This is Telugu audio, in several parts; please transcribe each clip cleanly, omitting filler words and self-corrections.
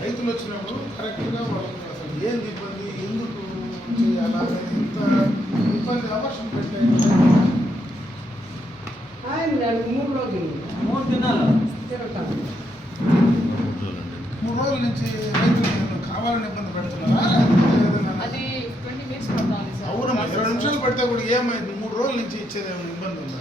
రైతులు వచ్చినప్పుడు కరెక్ట్గా వాళ్ళకి అసలు ఏంది ఇబ్బంది, ఎందుకు చేయాలా, ఎంత ఇబ్బంది అవసరం పెట్టాయి. 3 రోజులు 3 దినాలు తిరుగుతాను. 3 రోజుల నుంచి రైతులు కావాలని ఇబ్బంది పెడుతున్నారా? అవునమ్మా, 20 నిమిషాలు పడితే కూడా ఏమైంది? 3 రోజుల నుంచి ఇచ్చేది ఏమైనా ఇబ్బంది ఉందా?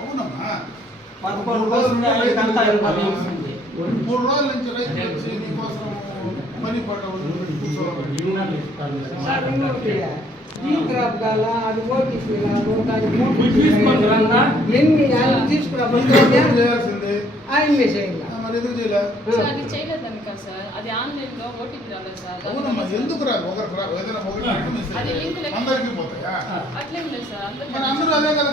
అవునమ్మా, 11 రోజుల నుంచి 3 రోజుల నుంచి రైతులు వచ్చి నీకోసం పని పడవలు ఈ క్రాప్ కాల అది ఓటీపీ చేయాల్సిందే. ఆయన చేయాలి. మరి ఎందుకు చేయలేదు? అది ఆన్లైన్ లో ఓటీపీ రాలేదు సార్. అవునమ్మా, ఎందుకు రాదు? ఒకరికి రాదు, ఏదైనా ఒకరికి అందరికీ పోతాయా? అట్లేం లేదు సార్. మరి అందరూ అదే కదా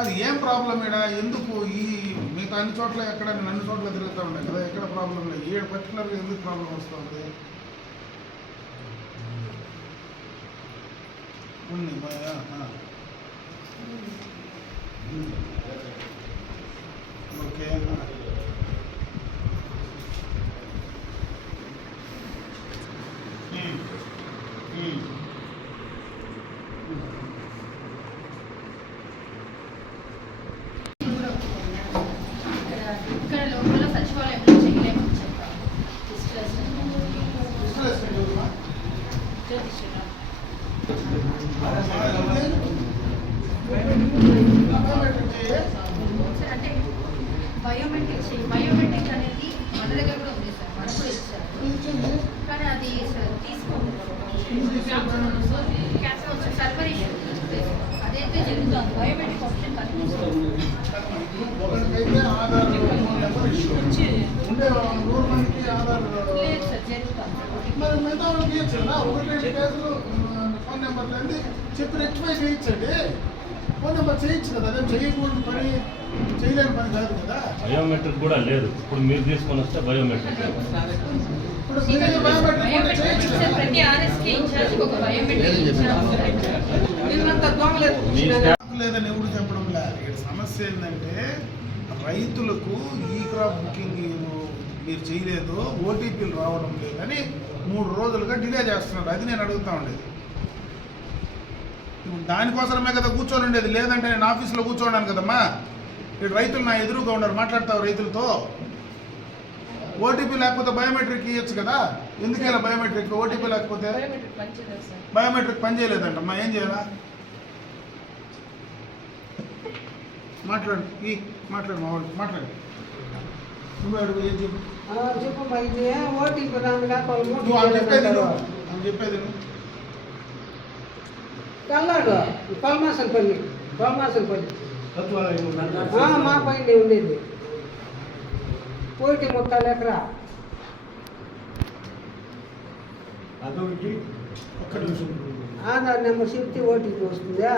అది ఏం ప్రాబ్లం ఈడ? ఎందుకు ఈ మిగతా అన్ని చోట్ల ఎక్కడ అన్ని చోట్ల తిరుగుతూ ఉన్నాయి కదా, ఎక్కడ ప్రాబ్లం లేదు. ఏడు పర్టికులర్గా ఎందుకు ప్రాబ్లం వస్తుంది? ఓకే, ఇక్కడ లోపల సచివాలయంలో చేయలేమని చెప్పారు. అంటే బయోమెట్రిక్ అనేది మన దగ్గర కూడా ఉంది సార్, మన కూడా ఇచ్చారు. కానీ అది తీసుకోండి సర్వర్ ఇష్యూ అదైతే జరుగుతుంది. బయోమెట్రిక్ ఆప్షన్ కనిపిస్తుంది. లేదు సార్, జరుగుతుంది. ఫోన్ నెంబర్ లేదు చెప్పి రెక్టిఫై చేయించండి. ఫోన్ నెంబర్ చేయించు కదా, అదే చేయకూడదు పని, చేయలేని పని కాదు కదా. బయోమెట్రిక్ కూడా లేదు. ఇప్పుడు మీరు తీసుకొని వస్తే బయోమెట్రిక్ ఇప్పుడు ప్రతి ఆర్ఎస్కి ఇన్ఛార్జ్ ఒక బయోమెట్రిక్ లేదని ఎవరు చెప్పడం లేదు. ఇక్కడ సమస్య ఏంటంటే రైతులకు ఈ క్రాప్ బుకింగ్ మీరు చేయలేదు, ఓటీపీలు రావడం లేదని 3 రోజులుగా డిలే చేస్తున్నారు. అది నేను అడుగుతా ఉండేది. దానికోసమే కదా కూర్చొని ఉండేది. లేదంటే నేను ఆఫీస్లో కూర్చోన్నాను కదమ్మా. ఇక్కడ రైతులు నా ఎదురుగా ఉన్నారు, మాట్లాడతావు రైతులతో. ఓటీపీ లేకపోతే బయోమెట్రిక్ ఇవ్వచ్చు కదా. ఎందుకు ఇలా బయోమెట్రిక్? ఓటీపీ లేకపోతే బయోమెట్రిక్ పని చేయలేదంటమ్మా. ఏం చేయాలా? మాట్లాడు మా వాళ్ళు మాట్లాడు. నువ్వు అడుగు, ఏం చెప్పు. ఓటీపీ నువ్వు చెప్పేది కల్లాడు పల్మాసనపల్లి మా పైన ఉండేది. పోటీ 30 ఎకరా. ఆధార్ నెంబర్ చెప్తే ఓటీపీ వస్తుందా?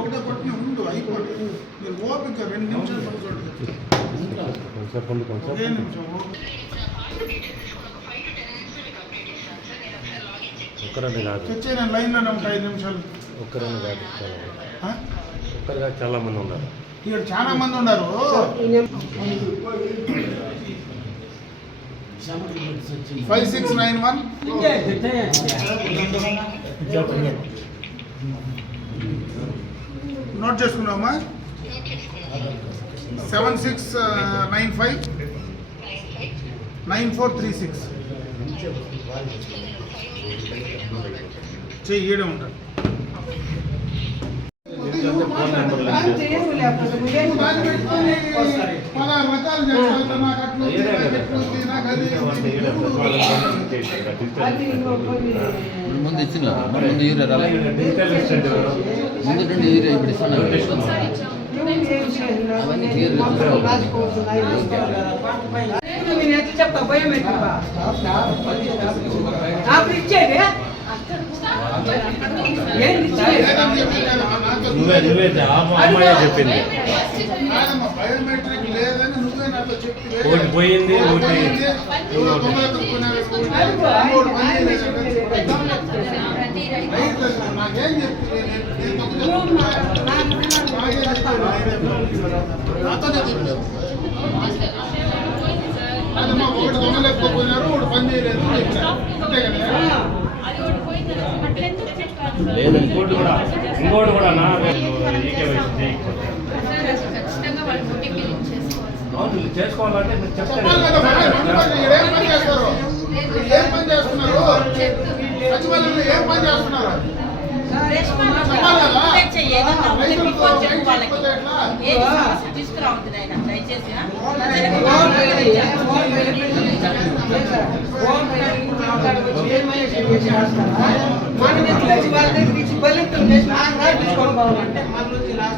ఒకటే పట్టిన ఉండు, అయిపోయింది. మీరు ఓపిక 2 నిమిషాలు ఒక్కరని కాదు, తెచ్చే నేను లైన్లో ఉంటాను. 5 నిమిషాలు ఒక్కరని కాదు, ఒక్కరు కాదు, చాలా మంది ఉన్నారు. ఇక్కడ చాలా మంది ఉన్నారు. Five 5691 note చేసుకున్నామా? 7695 9436 చెయ్యడం ఉంటారు. ముందు ఇచ్చిన ముందు యూరియా రాలేదు, ముందు 2 యూరియా ఇప్పుడు ఇస్తున్నారు. అవన్నీ క్లియర్ చెప్తా బయోమెట్రిక్ ఇచ్చేది నువ్వే చెప్పింది. కాదమ్మా, బయోమెట్రిక్ లేదని నువ్వే నాతో చెప్తే ఒకటి పోయింది, ఒకటి దొంగలు ఎత్తుకున్నారు, ఇంకోటి పని చేయలేదంటే రైట్ లేదు. నాకేం చెప్తుంది? నేను తప్పు చెప్తున్నా. నాకే చెప్తాను. నాతోనే చెప్పారు. కాదమ్మా, ఒకటి దొంగలు ఎత్తుకుపోయినారు, ఒకటి పని చేయలేదు అని చెప్పారు. అంతే కదా? ఇంకోటి కూడా నా ఈకేవైసీ చేయకపోతే ఖచ్చితంగా వాళ్ళు ఓటీపీ లింక్ చేసుకోవాలి. అవును చేసుకోవాలంటే మీరు చెప్పాలి కదా, ఏం పని చేస్తారు? ఏం పని చేస్తున్నారు? సచివాలయంలో ఏం పని చేస్తున్నారు? చెప్పాలి కదా? రైతులకు చెప్పకపోతే ఎట్లా? తీసుకురావద్దు నాయన దయచేసి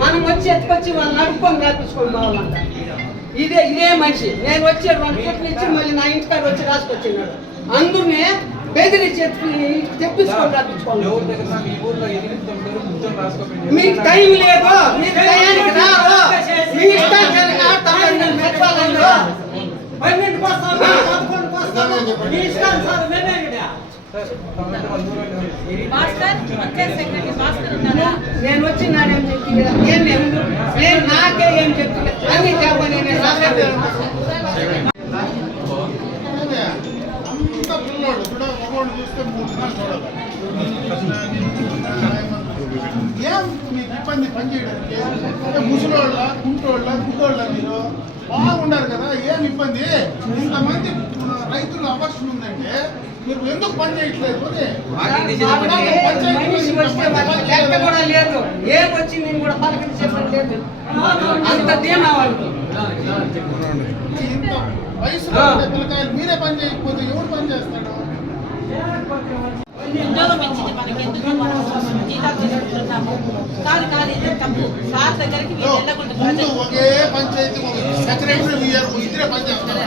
మనం వచ్చి ఎత్తుకొచ్చి వాళ్ళని నడుపుకొని రాపించుకొని పోవాలంట. ఇదే మనిషి నేను వచ్చి 2 చెట్లు ఇచ్చి మళ్ళీ నా ఇంటికాడ వచ్చి రాసుకొచ్చినాడు. అందునే బెదిరించి తెప్పించుకొని రాపించుకోండి. మీకు టైం లేదు, మీకు టయానికి రావు, మీ ఇష్టానికి ఆడతాను. సచివాలయంలో 12కి వస్తాను, 11కి వస్తాను, మీ ఇష్టాన్ని సార్ నేను వచ్చినాడేం చెప్పి నేను నాకే ఏం చెప్తున్నా అన్ని చెప్పని అంత పిల్లోడు ఇప్పుడు మగవాడు చూస్తే 3 దినాలు చూడాలి. ఏం మీకు ఇబ్బంది పని చేయడానికి? ముసలోళ్ళ, కుంటోళ్ళ, గుడ్డోళ్ళ మీరు బాగుండారు కదా, ఏం ఇబ్బంది? ఇంతమంది రైతులు అవసరం ఉందంటే మీరు ఎందుకు పని చేయట్లేదు? లెక్క కూడా లేదు, ఏం వచ్చి నేను కూడా పలకని చెప్పలేదు. అంత ధీమా వాళ్ళు. ఇంత వయసులో ఉండే పిల్లకాయలు మీరే పని చేయకపోతే ఎవరు పని చేస్తాడు? ఉద్యోగం ఇచ్చింది మనకి ఎందుకు మనం జీతాలు తీసుకుంటున్నాము? కాదు ఇదే తప్పు. సార్ దగ్గరికి మీరు వెళ్ళకూడదు. ముందు ఒకే పంచాయతీ సెక్రటరీ ఇద్దరే పని చేస్తారు.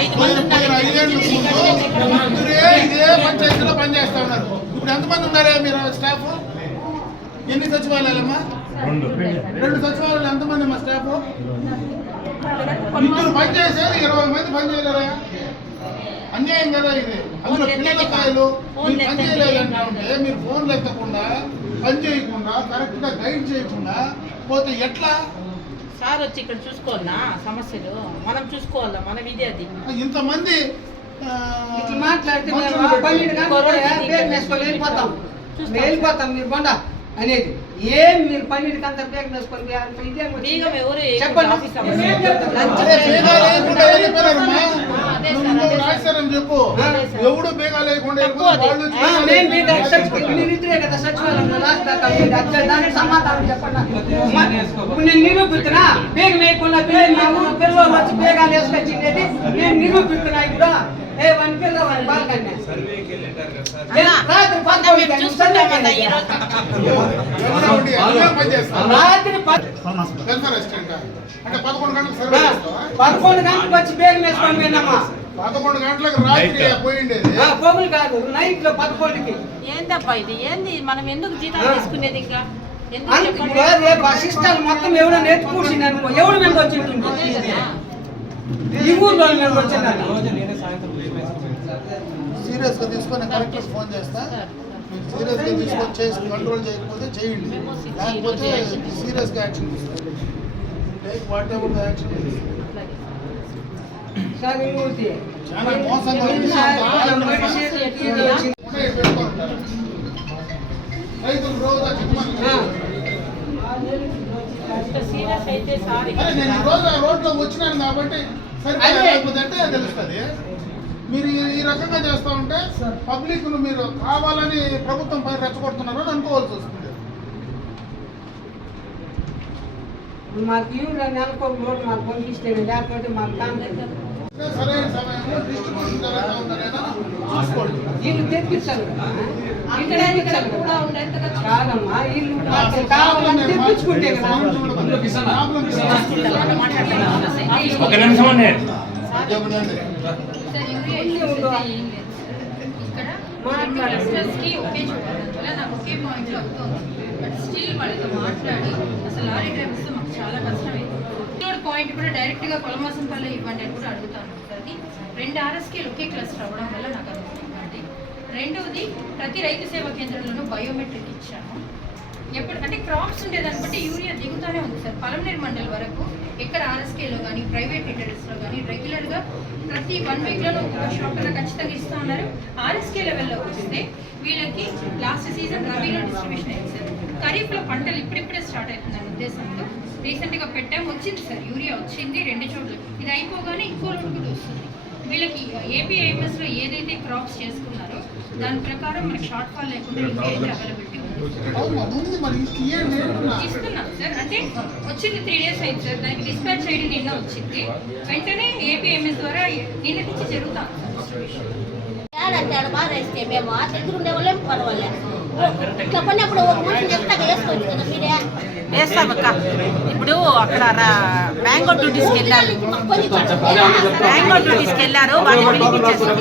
5 మంది ఉన్నారు. 5 ఏళ్ళు ఇద్దరే ఇదే పంచాయతీలో పని చేస్తా ఉన్నారు. ఇప్పుడు ఎంతమంది ఉన్నారే మీరు స్టాఫ్? ఎన్ని సచివాలయాలమ్మా? 2 సచివాలయాలు. ఎంతమంది మా స్టాఫ్? ఇద్దరు పని చేసేది 20 మంది పని చేయలేరా? అన్యాయం కదా ఇది. అందులో పిల్లకాయలు మీరు పని చేయలేదంటే ఉంటే మీరు ఫోన్లు ఎత్తకుండా, పని చేయకుండా, కరెక్ట్ గా గైడ్ చేయకుండా పోతే ఎట్లా? సార్ వచ్చి ఇక్కడ చూసుకోవాలనా సమస్యలు? మనం చూసుకోవాలా, మన విధి అది. ఇంతమంది ఇట్లా మాట్లాడితే వెళ్ళిపోతాం మీరు బండ అనేది ఏం మీరు పన్నీటికంతా బేగ వేసుకొని చెప్పు. ఎవడు బేగా లేకుండా మీరిద్దరే కదా సచివాలయంలో దానికి సమాధానం చెప్పండి. నేను నిరూపిస్తున్నా బేగ వేయకుండా పిల్లలు వచ్చి బేగాలు వేసుకొచ్చిండేది నేను నిరూపిస్తున్నా. ఇప్పుడు వన్ పిల్ల వన్ బాల్కన్నా రాత్రి 11 గంటలకు వచ్చి బేగం వేసుకొని పోయినామా? 11 గంటలకు రాత్రి పోయిండేది. పోగులు కాదు, నైట్ లో 11కి. ఏందబ్బా ఇది? ఏంది మనం ఎందుకు జీతాలు తీసుకునేది? ఇంకా రేపు అసిస్టెంట్ మొత్తం ఎవడో నేర్చుకుంటుంది అనుకో, ఎవడు మీద వచ్చింటుంది ఈ ఊర్లో మీద వచ్చిందండి. సీరియస్ గా తీసుకొని కలెక్టర్ ఫోన్ చేస్తా. సీరియస్ గా తీసుకొని చేసి కంట్రోల్ చేయకపోతే చేయండి, లేకపోతే సీరియస్ గా యాక్షన్ తీసుకోండి. Take what ever the action. చాలా మోసంగా రైతులు రోజు సీరియస్ అయితే సార్ నేను రోజు ఆ రోడ్లో వచ్చినాను కాబట్టి సరిపోతే తెలుస్తుంది. మీరు ఈ రకంగా చేస్తూ ఉంటే పబ్లిక్ ను మీరు కావాలని ప్రభుత్వం పైన రెచ్చగొడుతున్నారు అని అనుకోవాల్సి వస్తుంది. మాకు నెలకు నోటు మాకు పంపిస్తే లేకపోతే మాకు సరైన సమయంలో డిస్ట్రిబ్యూషన్ జరుగుతూ ఉందనేదా చూసుకోండి. వీళ్ళు తెప్పించాలి కాదమ్మా, వీళ్ళు కావాలని తెప్పించుకుంటే కదా. ఒక నిమిషం అండి. ఒకే పాయింట్ అవుతుంది. బట్ స్టిల్ వాళ్ళతో మాట్లాడి అసలు లారీ డ్రైవర్స్ మాకు చాలా కష్టమైంది. పాయింట్ కూడా డైరెక్ట్గా కొలమాసంపల్లి ఇవ్వండి అని కూడా అడుగుతాను. అది 2 RSKలు ఒకే క్లస్టర్ అవ్వడం వల్ల నాకు అది ఇవ్వండి. రెండవది, ప్రతి రైతు సేవా కేంద్రంలోనూ బయోమెట్రిక్ ఇచ్చాము. అంటే క్రాప్స్ ఉండేదాన్ని బట్టి యూరియా దిగుతూనే ఉంది సార్. పలమనేరు మండల్ వరకు ఎక్కడ RSKలో కానీ ప్రైవేట్ లిటరీస్లో కానీ రెగ్యులర్గా ప్రతి 1 వీక్లోనూ ఒక షాప్లో ఖచ్చితంగా ఇస్తూ ఉన్నారు. RSK లెవెల్లో వస్తే వీళ్ళకి లాస్ట్ సీజన్ రబీలో డిస్ట్రిబ్యూషన్ అయింది సార్. ఖరీఫ్లో పంటలు ఇప్పుడిప్పుడే స్టార్ట్ అవుతుందన్న ఉద్దేశంతో రీసెంట్గా పెట్టాము. వచ్చింది సార్, యూరియా వచ్చింది 2 చోట్ల. ఇది అయిపోగానే ఇంకో లోటు కూడా వస్తుంది. వీళ్ళకి APIMSలో ఏదైతే క్రాప్స్ చేసుకున్నారో దాని ప్రకారం మనకి షార్ట్ ఫాల్ లేకుండా యూరియా అయితే అవైలబిలిటీ ఉంది. ఇస్తున్నాం సార్. అంటే వచ్చింది 3 days అయింది సార్. దానికి డిస్పాచ్ ఐడి నిన్న వచ్చింది. వెంటనే APIMS ద్వారా నిన్న నుంచి జరుగుతాం సార్. అంటాడు బాగా వేస్తే మేము దగ్గర ఉండే వాళ్ళేం పడవాలి. ఇట్లా పడినప్పుడు ఒక మనిషి చెప్తాక వేసుకోవచ్చు కదా మీరే. వేస్తామక్క. ఇప్పుడు అక్కడ మ్యాంగో డ్యూటీస్కి వెళ్ళారు. మ్యాంగో డ్యూటీస్కి వెళ్ళారు, వాళ్ళు పిలిపించేస్తారు.